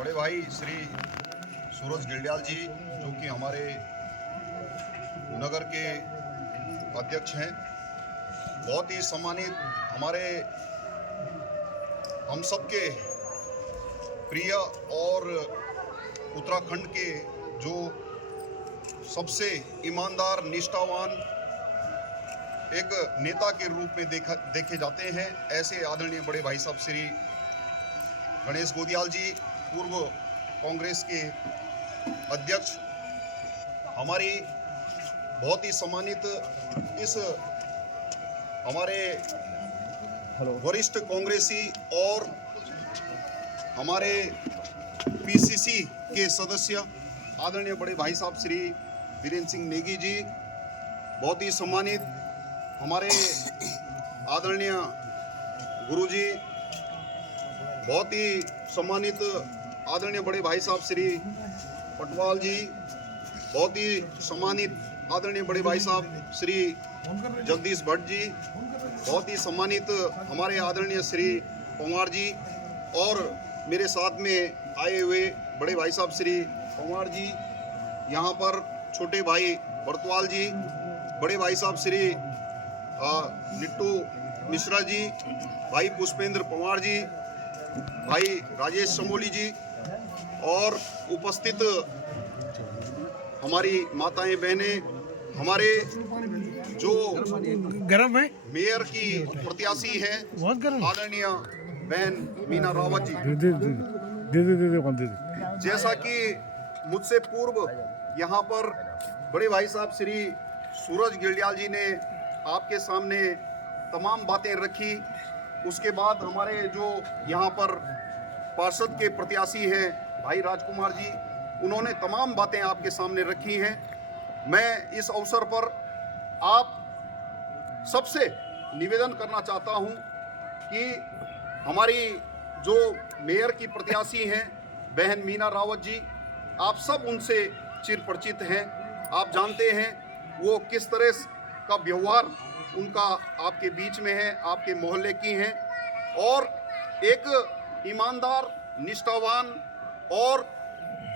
बड़े भाई श्री सूरज गिल्डियाल जी, जो कि हमारे नगर के अध्यक्ष हैं, बहुत ही सम्मानित, हमारे हम सबके प्रिय और उत्तराखंड के जो सबसे ईमानदार, निष्ठावान एक नेता के रूप में देखे जाते हैं, ऐसे आदरणीय बड़े भाई साहब श्री गणेश गोदियाल जी, पूर्व कांग्रेस के अध्यक्ष, हमारी बहुत ही सम्मानित इस हमारे वरिष्ठ कांग्रेसी और हमारे पीसीसी के सदस्य आदरणीय बड़े भाई साहब श्री वीरेंद्र सिंह नेगी जी, बहुत ही सम्मानित हमारे आदरणीय गुरुजी, बहुत ही सम्मानित आदरणीय बड़े भाई साहब श्री पटवाल जी, बहुत ही सम्मानित आदरणीय बड़े भाई साहब श्री जगदीश भट्ट जी, बहुत ही सम्मानित हमारे आदरणीय श्री पंवार जी, और मेरे साथ में आए हुए बड़े भाई साहब श्री पंवार जी, यहाँ पर छोटे भाई बरतवाल जी, बड़े भाई साहब श्री निट्टू मिश्रा जी, भाई पुष्पेंद्र पंवार जी, भाई राजेश समोली जी, और उपस्थित हमारी माताएं बहनें, हमारे जो गरम है मेयर की प्रत्याशी है आदरणीय बहन मीना रावत जी, दे जैसा कि मुझसे पूर्व यहाँ पर बड़े भाई साहब श्री सूरज गिल्डियाल जी ने आपके सामने तमाम बातें रखी, उसके बाद हमारे जो यहाँ पर पार्षद के प्रत्याशी हैं भाई राजकुमार जी, उन्होंने तमाम बातें आपके सामने रखी हैं। मैं इस अवसर पर आप सबसे निवेदन करना चाहता हूं कि हमारी जो मेयर की प्रत्याशी हैं बहन मीना रावत जी, आप सब उनसे चिरपरिचित हैं, आप जानते हैं वो किस तरह का व्यवहार उनका आपके बीच में है, आपके मोहल्ले की हैं, और एक ईमानदार, निष्ठावान और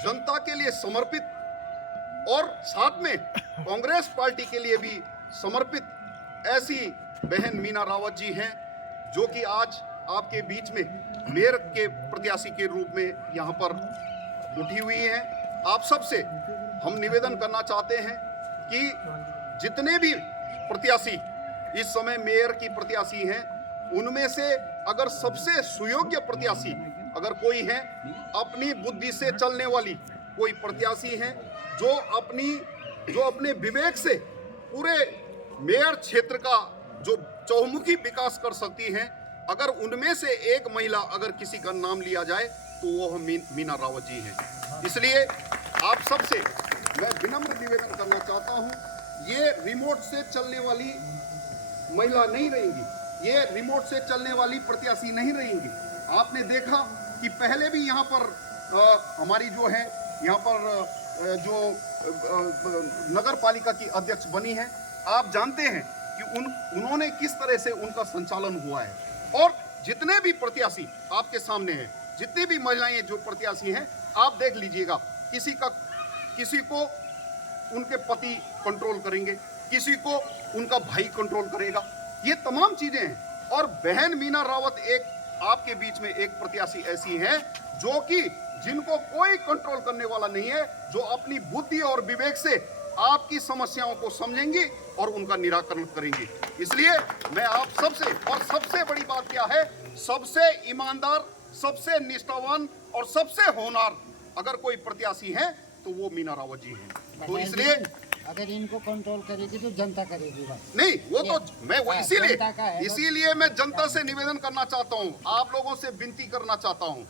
जनता के लिए समर्पित और साथ में कांग्रेस पार्टी के लिए भी समर्पित ऐसी बहन मीना रावत जी हैं, जो कि आज आपके बीच में मेयर के प्रत्याशी के रूप में यहाँ पर उठी हुई हैं। आप सबसे हम निवेदन करना चाहते हैं कि जितने भी प्रत्याशी इस समय मेयर की प्रत्याशी हैं, उनमें से अगर सबसे सुयोग्य प्रत्याशी अगर कोई है, अपनी बुद्धि से चलने वाली कोई प्रत्याशी है, जो अपने विवेक से पूरे मेयर क्षेत्र का जो चौमुखी विकास कर सकती हैं, अगर उनमें से एक महिला अगर किसी का नाम लिया जाए तो वो मीना रावत जी हैं। इसलिए आप सबसे मैं विनम्र निवेदन करना चाहता हूं, ये रिमोट से चलने वाली महिला नहीं रहेंगी, ये रिमोट से चलने वाली प्रत्याशी नहीं रहेंगी। आपने देखा कि पहले भी यहाँ पर हमारी जो है यहाँ पर जो नगर पालिका की अध्यक्ष बनी है, आप जानते हैं कि उन्होंने किस तरह से उनका संचालन हुआ है, और जितने भी प्रत्याशी आपके सामने हैं, जितनी भी महिलाएं जो प्रत्याशी हैं, आप देख लीजिएगा, किसी को उनके पति कंट्रोल करेंगे, किसी को उनका भाई कंट्रोल करेगा, ये तमाम चीजें हैं। और बहन मीना रावत एक आपके बीच में एक प्रत्याशी ऐसी है जो कि जिनको कोई कंट्रोल करने वाला नहीं है, जो अपनी बुद्धि और विवेक से आपकी समस्याओं को समझेंगी और उनका निराकरण करेंगी। इसलिए मैं आप सबसे, और सबसे बड़ी बात क्या है, सबसे ईमानदार, सबसे निष्ठावान और सबसे होनहार अगर कोई प्रत्याशी है तो वो मीना रावत जी हैं। तो इसलिए अगर इनको कंट्रोल करेगी तो जनता करेगी बस। नहीं, वो तो मैं वो इसीलिए मैं जनता से निवेदन करना चाहता हूँ, आप लोगों से विनती करना चाहता हूँ,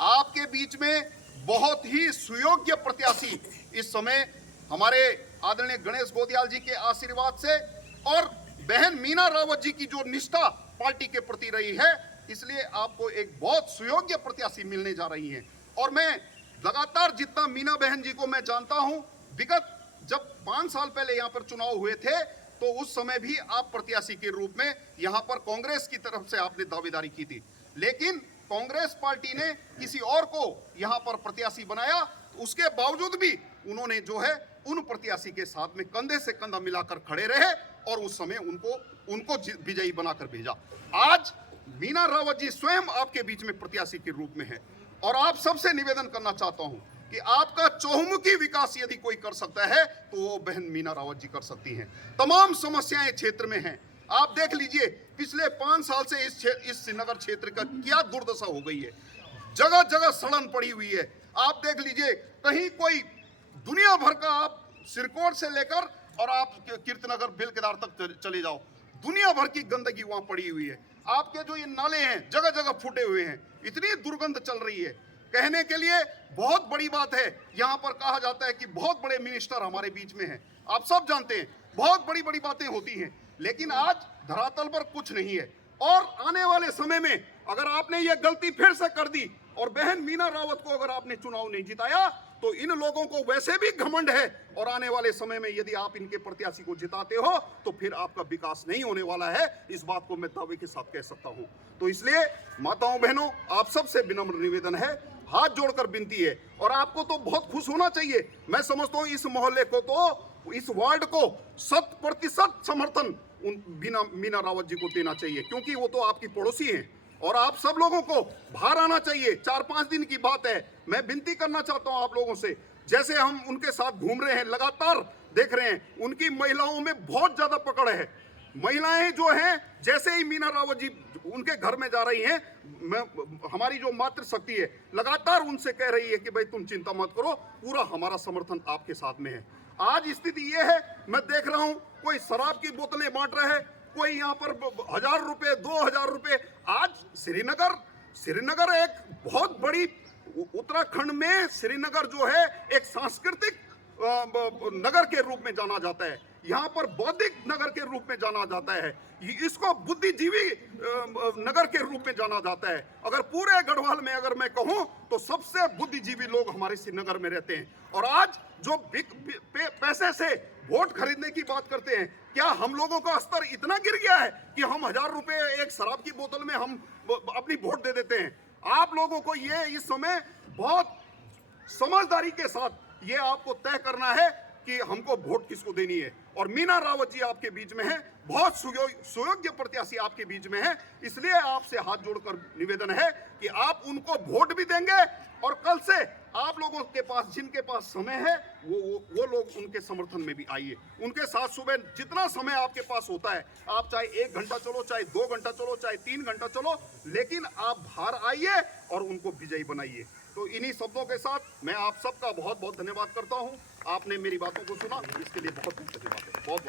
आपके बीच में बहुत ही सुयोग्य प्रत्याशी इस समय हमारे आदरणीय गणेश गोदियाल जी के आशीर्वाद से और बहन मीना रावत जी की जो निष्ठा पार्टी के प्रति रही है, इसलिए आपको एक बहुत सुयोग्य प्रत्याशी मिलने जा रही है। और मैं लगातार जितना मीना बहन जी को मैं जानता हूं, विगत जब 5 साल पहले यहाँ पर चुनाव हुए थे तो उस समय भी आप प्रत्याशी के रूप में यहाँ पर कांग्रेस की तरफ से आपने दावेदारी की थी, लेकिन कांग्रेस पार्टी ने किसी और को यहां पर प्रत्याशी बनाया, तो उसके बावजूद भी उन्होंने जो है उन प्रत्याशी के साथ में कंधे से कंधा मिलाकर खड़े रहे और उस समय उनको विजयी बनाकर भेजा। आज मीना रावत जी स्वयं आपके बीच में प्रत्याशी के रूप में है और आप सबसे निवेदन करना चाहता हूं कि आपका चहुमुखी विकास यदि कोई कर सकता है तो वो बहन मीना रावत जी कर सकती हैं। तमाम समस्याएं क्षेत्र में हैं, आप देख लीजिए पिछले 5 साल से इस श्रीनगर क्षेत्र का क्या दुर्दशा हो गई है। जगह जगह सड़न पड़ी हुई है। आप देख लीजिए कहीं कोई दुनिया भर का, आप सिरकोट से लेकर और आप कीर्तनगर बेलकेदार तक चले जाओ, दुनिया भर की गंदगी वहां पड़ी हुई है। आपके जो ये नाले हैं जगह जगह फूटे हुए हैं, इतनी दुर्गंध चल रही है, कहने के लिए बहुत बड़ी बात है। यहाँ पर कहा जाता है कि बहुत बड़े मिनिस्टर हमारे बीच में हैं, आप सब जानते हैं बहुत बड़ी बड़ी बातें होती हैं, लेकिन आज धरातल पर कुछ नहीं है। और आने वाले समय में अगर आपने ये गलती फिर से कर दी और बहन मीना रावत को अगर आपने चुनाव नहीं जिताया तो इन लोगों को वैसे भी घमंड है और आने वाले समय में यदि आप इनके प्रत्याशी को जिताते हो तो फिर आपका विकास नहीं होने वाला है। इस बात को मैं दावे के साथ कह सकता हूं। तो इसलिए माताओं बहनों, आप सबसे विनम्र निवेदन है, हाथ जोड़कर विनती है, और आपको तो बहुत खुश होना चाहिए। मैं समझता हूं इस मोहल्ले को, तो इस वार्ड को 100% समर्थन मीना रावत जी को देना चाहिए, क्योंकि वो तो आपकी पड़ोसी हैं और आप सब लोगों को बाहर आना चाहिए। 4-5 दिन की बात है। मैं विनती करना चाहता हूं आप लोगों से, जैसे हम उनके साथ घूम रहे हैं, लगातार देख रहे हैं, उनकी महिलाओं में बहुत ज्यादा पकड़ है। महिलाएं जो हैं, जैसे ही मीना रावत जी उनके घर में जा रही हैं, हमारी जो मातृशक्ति है लगातार उनसे कह रही है कि भाई तुम चिंता मत करो, पूरा हमारा समर्थन आपके साथ में है। आज स्थिति ये है, मैं देख रहा हूं कोई शराब की बोतलें बांट रहा है, कोई यहाँ पर 1000 रुपए 2000 रुपए। आज श्रीनगर एक बहुत बड़ी, उत्तराखंड में श्रीनगर जो है एक सांस्कृतिक नगर के रूप में जाना जाता है, यहाँ पर बौद्धिक नगर के रूप में जाना जाता है, इसको बुद्धिजीवी नगर के रूप में जाना जाता है। अगर पूरे गढ़वाल में अगर मैं कहूँ तो सबसे बुद्धिजीवी लोग हमारे श्रीनगर में रहते हैं। और आज जो पैसे से वोट खरीदने की बात करते हैं, क्या हम लोगों का स्तर इतना गिर गया है कि हम 1000 रुपए एक शराब की बोतल में हम अपनी वोट दे देते हैं? आप लोगों को ये इस समय बहुत समझदारी के साथ ये आपको तय करना है कि हमको वोट किसको देनी है। और मीना रावत जी आपके बीच में है, बहुत सुयोग्य प्रत्याशी आपके बीच में है, इसलिए आपसे हाथ जोड़कर निवेदन है कि आप उनको वोट भी देंगे और कल से आप लोगों के पास, जिनके पास समय है, वो लोग उनके समर्थन में भी आइए। उनके साथ सुबह जितना समय आपके पास होता है, आप चाहे 1 घंटा चलो, चाहे 2 घंटा चलो, चाहे 3 घंटा चलो, लेकिन आप बाहर आइए और उनको विजयी बनाइए। तो इन्हीं शब्दों के साथ मैं आप सबका बहुत बहुत धन्यवाद करता हूं। आपने मेरी बातों को सुना, इसके लिए बहुत बहुत धन्यवाद। बहुत